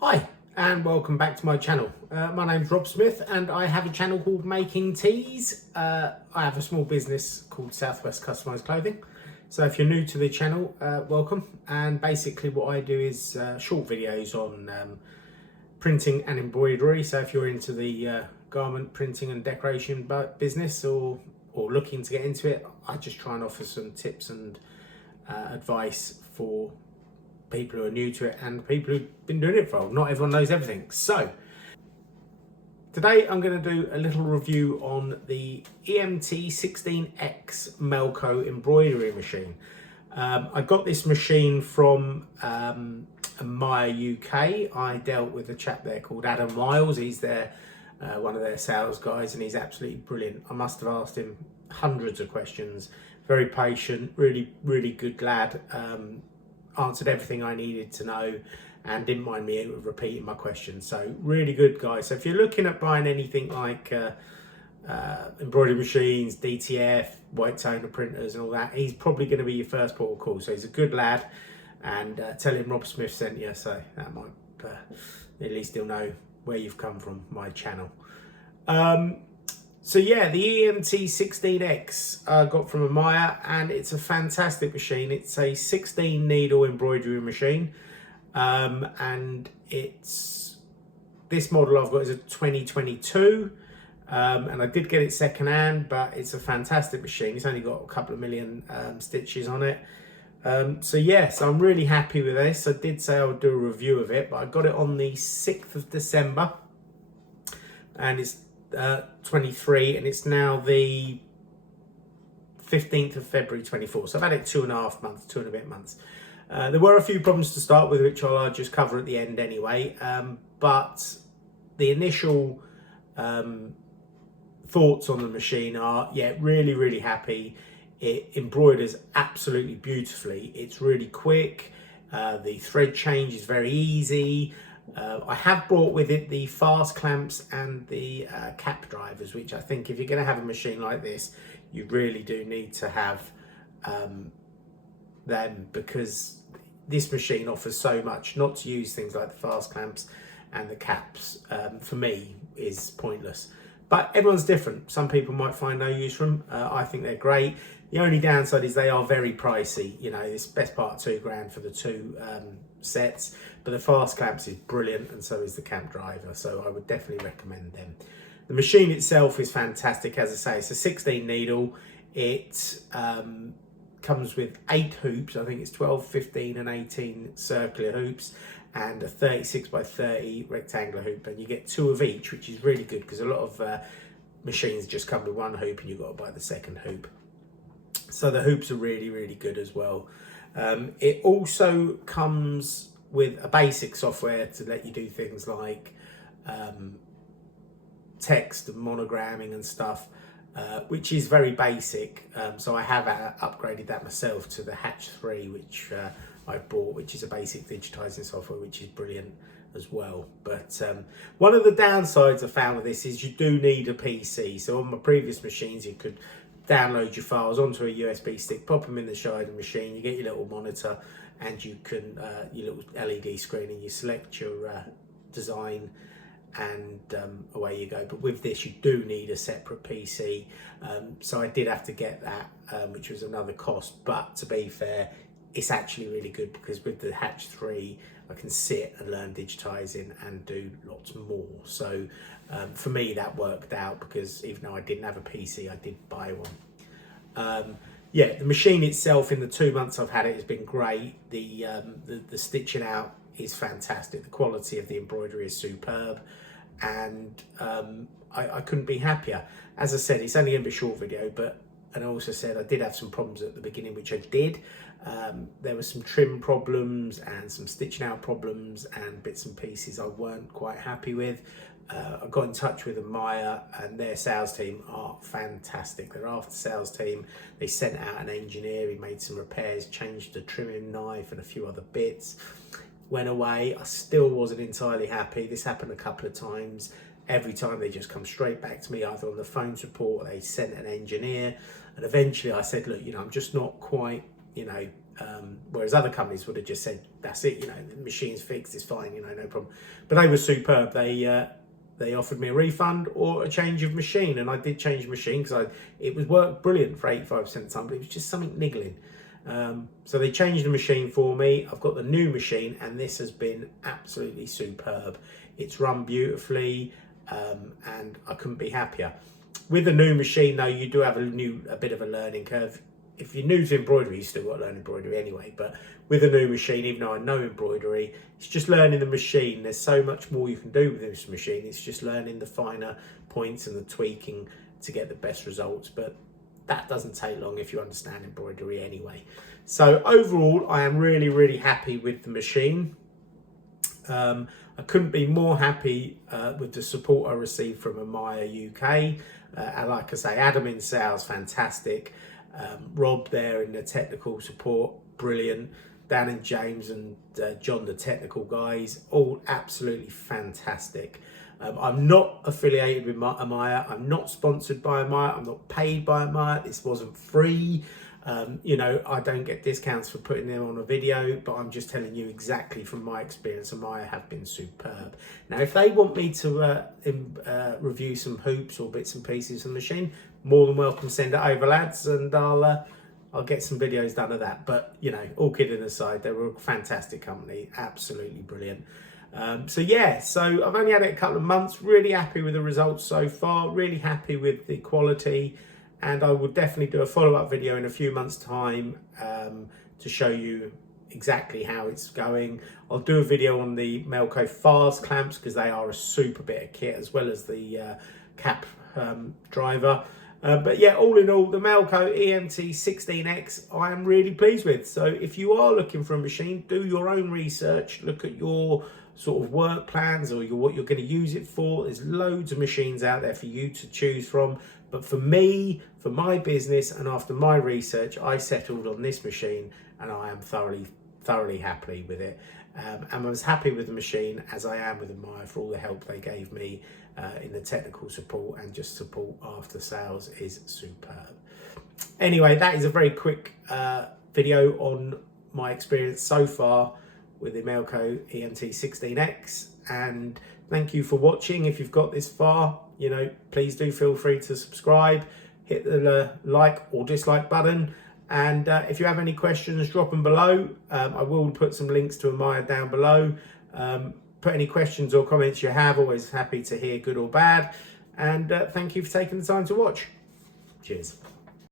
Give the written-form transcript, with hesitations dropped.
Hi and welcome back to my channel. My name's Rob Smith and I have a channel called Making Teas. I have a small business called Southwest Customised Clothing. So if you're new to the channel, welcome. And basically what I do is short videos on printing and embroidery. So if you're into the garment printing and decoration business or looking to get into it, I just try and offer some tips and advice for people who are new to it and people who've been doing it for a while. Not everyone knows everything. So today I'm going to do a little review on the EMT16x Melco embroidery machine. I got this machine from Maya UK. I dealt with a chap there called Adam Miles. He's one of their sales guys, and he's absolutely brilliant. I must have asked him hundreds of questions. Very patient, really good lad. Answered everything I needed to know and didn't mind me repeating my questions. So really good guy. So if you're looking at buying anything like embroidery machines, DTF, white toner printers and all that, he's probably going to be your first port of call. So he's a good lad, and tell him Rob Smith sent you, so that might at least he'll know where you've come from, my channel. So yeah, the EMT16x I got from Maya, and it's a fantastic machine. It's a 16 needle embroidery machine, and this model I've got is a 2022, and I did get it second hand, but it's a fantastic machine. It's only got a couple of million stitches on it. So yes, I'm really happy with this. I did say I would do a review of it, but I got it on the 6th of December, and it's 23, and it's now the 15th of February 24. So I've had it 2.5 months, 2.5 months. There were a few problems to start with, which I'll just cover at the end anyway. But the initial thoughts on the machine are, yeah, really happy. It embroiders absolutely beautifully. It's really quick. The thread change is very easy. I have brought with it the fast clamps and the cap drivers, which I think if you're going to have a machine like this, you really do need to have them, because this machine offers so much. Not to use things like the fast clamps and the caps, for me, is pointless. But everyone's different. Some people might find no use for them. I think they're great. The only downside is they are very pricey. You know, it's best part of £2 for the two sets, but the fast clamps is brilliant, and so is the camp driver. So I would definitely recommend them. The machine itself is fantastic. As I say, it's a 16 needle. It comes with 8 hoops. I think it's 12, 15 and 18 circular hoops, and a 36 by 30 rectangular hoop, and you get 2 of each, which is really good, because a lot of machines just come with 1 hoop and you've got to buy the second hoop. So the hoops are really good as well. It also comes with a basic software to let you do things like text and monogramming and stuff, which is very basic. So I have upgraded that myself to the Hatch 3, which I bought, which is a basic digitizing software, which is brilliant as well. But one of the downsides I found with this is you do need a PC. So on my previous machines, you could download your files onto a USB stick, pop them in the side of the machine, you get your little monitor, and you can your little LED screen, and you select your design, and away you go. But with this, you do need a separate PC, so I did have to get that, which was another cost. But to be fair, it's actually really good, because with the Hatch 3 I can sit and learn digitizing and do lots more. So for me that worked out, because even though I didn't have a PC, I did buy one. Yeah, the machine itself, in the 2 months I've had it, has been great. The stitching out is fantastic. The quality of the embroidery is superb, and I couldn't be happier. As I said, it's only going to be a short video, and I also said I did have some problems at the beginning, which I did. There were some trim problems and some stitching out problems and bits and pieces I weren't quite happy with. I got in touch with Maya, and their sales team are fantastic. Their after sales team, they sent out an engineer, he made some repairs, changed the trimming knife and a few other bits. Went away, I still wasn't entirely happy. This happened a couple of times. Every time they just come straight back to me, either on the phone support or they sent an engineer. And eventually I said, look, I'm just not quite, Whereas other companies would have just said, that's it, the machine's fixed, it's fine, no problem. But they were superb. They offered me a refund or a change of machine, and I did change the machine because it was worked brilliant for 85% of the time, but it was just something niggling. So they changed the machine for me. I've got the new machine, and this has been absolutely superb. It's run beautifully, and I couldn't be happier. With the new machine, though, you do have a bit of a learning curve. If you're new to embroidery, you still got to learn embroidery anyway. But with a new machine, even though I know embroidery, it's just learning the machine. There's so much more you can do with this machine. It's just learning the finer points and the tweaking to get the best results. But that doesn't take long if you understand embroidery anyway. So overall, I am really, really happy with the machine. I couldn't be more happy with the support I received from Amaya UK. And like I say, Adam in sales, fantastic. Rob there in the technical support, brilliant. Dan and James and John, the technical guys, all absolutely fantastic. I'm not affiliated with Amaya. I'm not sponsored by Amaya. I'm not paid by Amaya. This wasn't free. I don't get discounts for putting them on a video, but I'm just telling you exactly from my experience, Amaya have been superb. Now, if they want me to review some hoops or bits and pieces of the machine, more than welcome, send it over, lads, and I'll get some videos done of that. But, all kidding aside, they were a fantastic company, absolutely brilliant. So I've only had it a couple of months, really happy with the results so far, really happy with the quality. And I will definitely do a follow-up video in a few months' time to show you exactly how it's going. I'll do a video on the Melco fast clamps because they are a super bit of kit, as well as the cap driver. But yeah, all in all, the Melco EMT16x I am really pleased with. So if you are looking for a machine, do your own research, look at your sort of work plans or what you're going to use it for. There's loads of machines out there for you to choose from. But for me, for my business, and after my research, I settled on this machine, and I am thoroughly happy with it. And I'm as happy with the machine as I am with Amaya for all the help they gave me in the technical support, and just support after sales is superb. Anyway, that is a very quick video on my experience so far with the Melco EMT16x, and thank you for watching. If you've got this far, please do feel free to subscribe, hit the like or dislike button, and if you have any questions, drop them below. I will put some links to Amaya down below. Put any questions or comments you have, always happy to hear, good or bad, and thank you for taking the time to watch. Cheers.